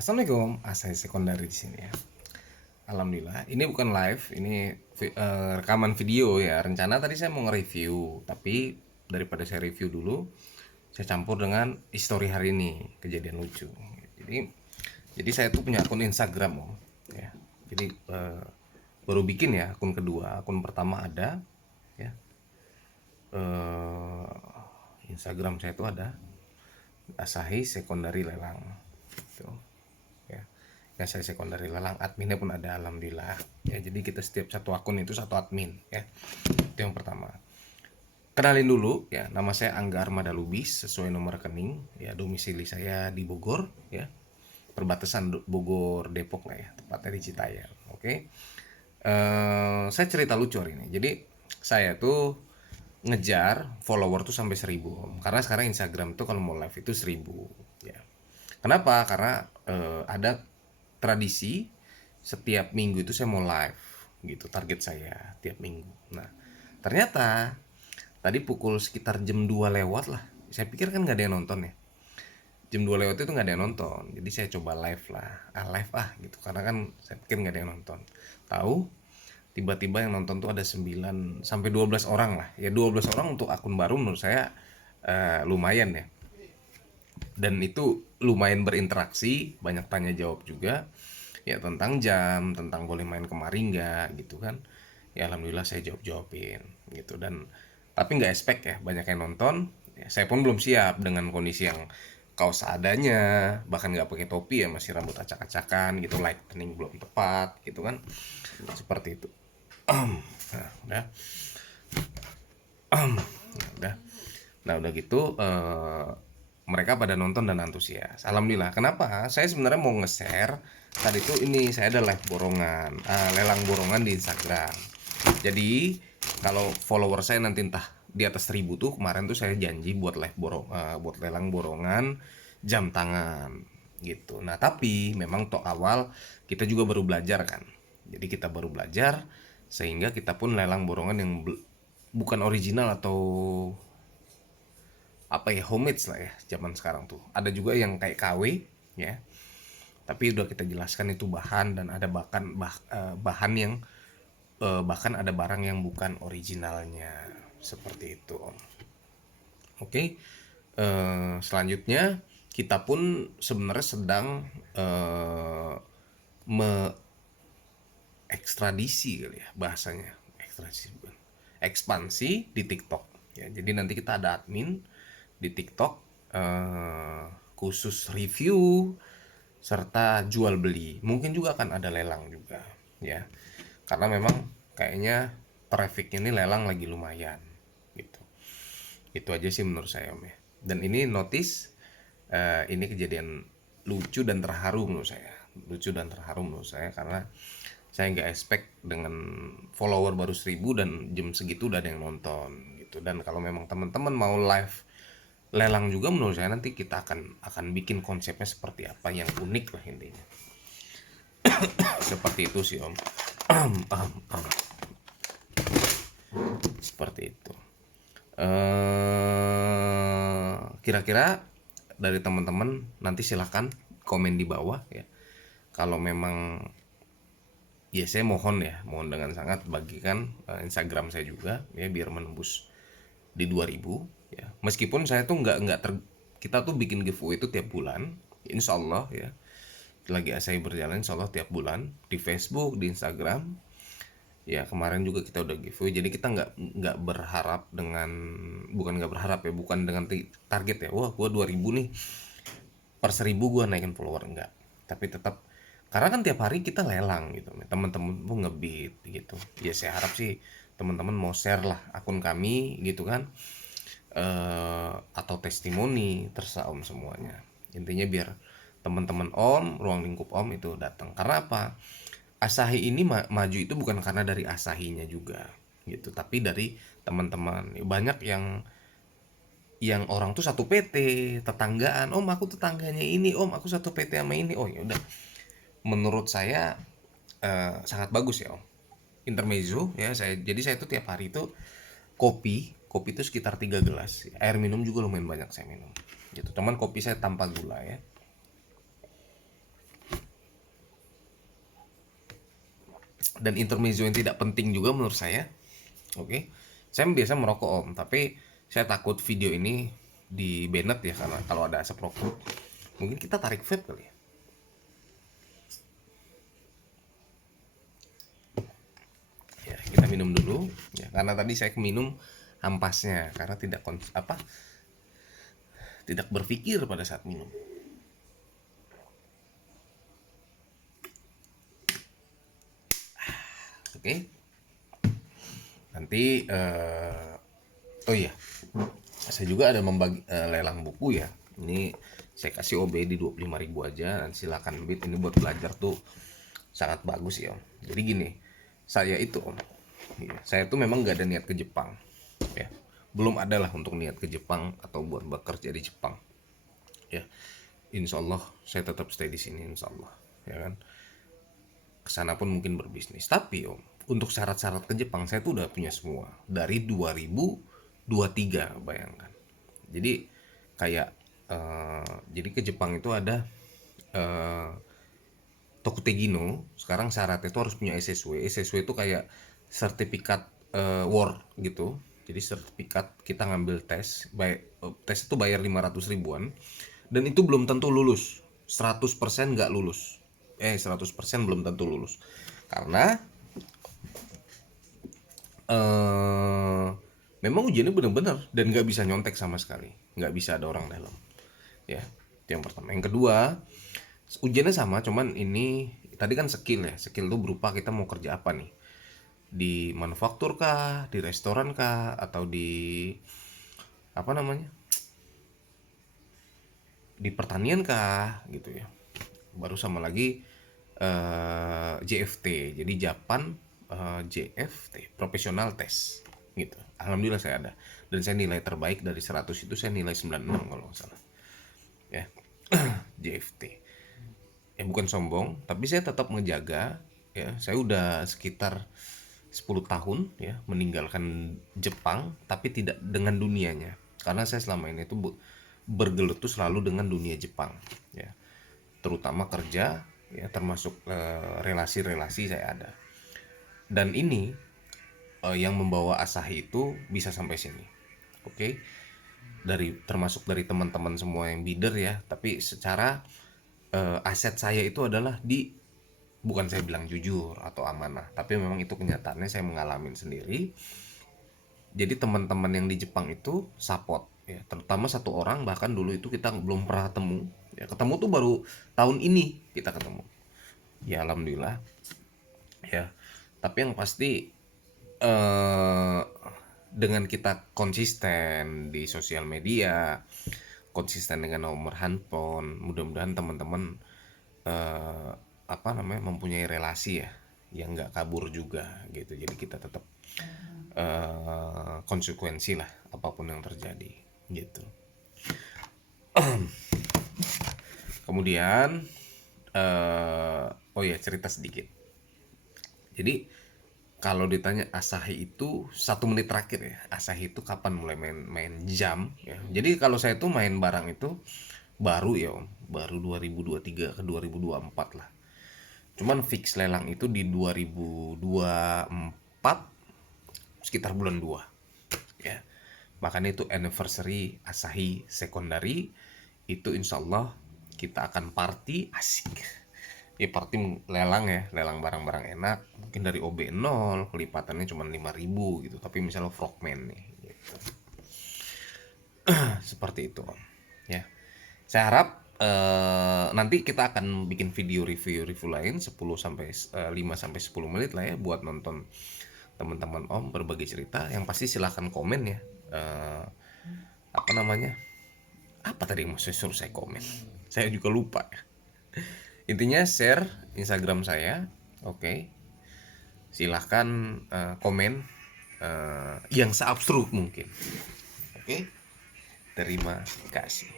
Assalamualaikum, saya Sekondari di sini ya. Alhamdulillah, ini bukan live, ini rekaman video ya. Rencana tadi saya mau nge-review, tapi daripada saya review dulu, saya campur dengan history hari ini, kejadian lucu. Jadi, jadi saya tuh punya akun Instagram, Om. Ya. Jadi baru bikin ya akun kedua. Akun pertama ada, ya. Instagram saya tuh ada Asahi Sekondari Lelang. Tuh. Ya, ya saya sekondari lelang, adminnya pun ada, alhamdulillah ya. Jadi kita setiap satu akun itu satu admin ya. Itu yang pertama. Kenalin dulu ya, nama saya Angga Armada Lubis, sesuai nomor rekening ya. Domisili saya di Bogor ya, perbatasan Bogor Depok lah ya, tepatnya di Citayam. Oke. Saya cerita lucu hari ini. Jadi saya tuh ngejar follower tuh sampai 1.000, karena sekarang Instagram tuh kalau mau live itu 1.000 ya. Kenapa? Karena ada tradisi setiap minggu itu saya mau live gitu, target saya tiap minggu. Nah, ternyata tadi pukul sekitar jam 2 lewat lah. Saya pikir kan nggak ada yang nonton ya. Jam 2 lewat itu nggak ada yang nonton. Jadi saya coba live lah. Live gitu. Karena kan saya pikir nggak ada yang nonton. Tahu tiba-tiba yang nonton tuh ada 9 sampai 12 orang lah. Ya 12 orang untuk akun baru menurut saya lumayan ya. Dan itu lumayan berinteraksi, banyak tanya jawab juga ya, tentang jam, tentang boleh main kemari nggak gitu kan. Ya alhamdulillah saya jawabin gitu. Dan tapi nggak expect ya banyak yang nonton ya. Saya pun belum siap dengan kondisi yang kaos seadanya, bahkan nggak pakai topi ya, masih rambut acak-acakan gitu, lightning belum tepat gitu kan, seperti itu. Nah udah, udah. Nah udah gitu mereka pada nonton dan antusias. Alhamdulillah. Kenapa? Saya sebenarnya mau nge-share tadi tuh, ini saya ada live borongan, lelang borongan di Instagram. Jadi kalau follower saya nanti entah di atas 1.000 tuh, kemarin tuh saya janji buat buat lelang borongan jam tangan gitu. Nah tapi memang tok awal kita juga baru belajar kan. Jadi kita baru belajar sehingga kita pun lelang borongan yang bukan original atau apa ya, homemade lah ya zaman sekarang tuh. Ada juga yang kayak KW ya, tapi udah kita jelaskan itu bahan, dan ada bahan yang bahkan ada barang yang bukan originalnya, seperti itu Om. Oke. Selanjutnya kita pun sebenarnya sedang eh, ekstradisi kali ya bahasanya, ekstradisi bukan, ekspansi di TikTok ya. Jadi nanti kita ada admin di TikTok khusus review serta jual beli, mungkin juga akan ada lelang juga ya, karena memang kayaknya trafficnya ini lelang lagi lumayan gitu. Itu aja sih menurut saya Om ya. Dan ini notice, ini kejadian lucu dan terharu menurut saya, lucu dan terharu menurut saya, karena saya nggak expect dengan follower baru 1.000 dan jam segitu udah ada yang nonton gitu. Dan kalau memang teman-teman mau live lelang juga, menurut saya nanti kita akan bikin konsepnya seperti apa yang unik lah intinya. Seperti itu sih Om. Seperti itu. Kira-kira dari teman-teman nanti silahkan komen di bawah ya. Kalau memang, ya saya mohon dengan sangat bagikan Instagram saya juga ya, biar menembus di 2.000 ya. Meskipun saya tuh kita tuh bikin giveaway itu tiap bulan, insya Allah ya. Lagi saya berjalan insya Allah tiap bulan di Facebook, di Instagram ya. Kemarin juga kita udah giveaway, jadi kita nggak berharap dengan, bukan nggak berharap ya, bukan dengan target ya, wah gua 2.000 nih, per 1.000 gua naikin follower, enggak. Tapi tetap, karena kan tiap hari kita lelang gitu, teman-teman pun ngebit gitu ya. Saya harap sih teman-teman mau share lah akun kami gitu kan, atau testimoni, terserah Om semuanya. Intinya biar teman-teman Om, ruang lingkup Om itu datang. Karena apa? Asahi ini maju itu bukan karena dari Asahinya juga gitu, tapi dari teman-teman. Banyak yang orang tuh satu PT, tetanggaan, Om aku tetangganya ini, Om aku satu PT sama ini. Oh ya udah, menurut saya sangat bagus ya Om. Intermezzo ya, saya tuh tiap hari itu kopi itu sekitar 3 gelas. Air minum juga lumayan banyak saya minum gitu. Cuman kopi saya tanpa gula ya. dan intermezzo yang tidak penting juga menurut saya. Oke, saya biasa merokok Om, tapi saya takut video ini di banned ya, karena kalau ada asap rokok. Mungkin kita tarik vape kali ya. Ya, kita minum dulu ya, karena tadi saya minum ampasnya karena tidak berpikir pada saat minum. Oke. Nanti oh iya, saya juga ada membagi lelang buku ya. Ini saya kasih OB di 25.000 aja, dan silakan bid. Ini buat belajar tuh sangat bagus ya Om. Jadi gini, saya itu Om, ya, saya tuh memang gak ada niat ke Jepang ya. Belum ada lah untuk niat ke Jepang atau buat bekerja di Jepang ya. Insya Allah saya tetap stay di sini, insya Allah ya kan. Kesana pun mungkin berbisnis. Tapi Om, untuk syarat-syarat ke Jepang saya tuh udah punya semua dari 2023, bayangkan. Jadi kayak jadi ke Jepang itu ada Tokutegino. Sekarang syaratnya itu harus punya SSW. SSW itu kayak sertifikat war gitu. Jadi sertifikat kita ngambil tes, tes itu bayar 500 ribuan, dan itu belum tentu lulus. 100% nggak lulus. 100% belum tentu lulus. Karena memang ujiannya bener-bener dan nggak bisa nyontek sama sekali. Nggak bisa ada orang dalam. Ya, itu yang pertama. Yang kedua, ujiannya sama, cuman ini tadi kan skill ya. Skill itu berupa kita mau kerja apa nih, di manufaktur kah, di restoran kah, atau di apa namanya, di pertanian kah gitu ya. Baru sama lagi JFT, jadi Japan JFT Professional Test gitu. Alhamdulillah saya ada, dan saya nilai terbaik dari 100 itu saya nilai 96 kalau nggak salah ya. JFT ya, bukan sombong, tapi saya tetap menjaga ya. Saya udah sekitar 10 tahun ya meninggalkan Jepang, tapi tidak dengan dunianya, karena saya selama ini tuh bergelut tuh selalu dengan dunia Jepang ya, terutama kerja ya, termasuk relasi-relasi saya ada. Dan ini yang membawa Asahi itu bisa sampai sini. Oke. Termasuk dari teman-teman semua yang bidder ya, tapi secara aset saya itu adalah bukan saya bilang jujur atau amanah, tapi memang itu kenyataannya, saya mengalami sendiri. Jadi teman-teman yang di Jepang itu support ya, terutama satu orang, bahkan dulu itu kita belum pernah ketemu ya, ketemu tuh baru tahun ini kita ketemu ya, alhamdulillah ya. Tapi yang pasti dengan kita konsisten di sosial media, konsisten dengan nomor handphone, mudah-mudahan teman-teman mempunyai relasi ya yang nggak kabur juga gitu. Jadi kita tetap konsekuensi lah apapun yang terjadi gitu. Kemudian oh ya, cerita sedikit. Jadi kalau ditanya Asahi itu 1 menit terakhir ya, Asahi itu kapan mulai main jam ya. Jadi kalau saya tuh main barang itu baru ya Om, baru 2023 ke 2024 lah. Cuman fix lelang itu di 2024 sekitar bulan 2 ya. Makanya itu anniversary Asahi Secondary itu, insya Allah kita akan party asik ya. Party lelang ya, lelang barang-barang enak, mungkin dari OB 0 kelipatannya cuma 5.000 gitu, tapi misalnya frogman nih gitu. Seperti itu Om ya. Saya harap nanti kita akan bikin video review lain 5 sampai 10 menit lah ya, buat nonton teman-teman Om berbagi cerita. Yang pasti silahkan komen ya, apa tadi yang mau suruh saya komen, saya juga lupa ya. Intinya share Instagram saya, oke. Silahkan komen yang seabstruk mungkin, oke. Terima kasih.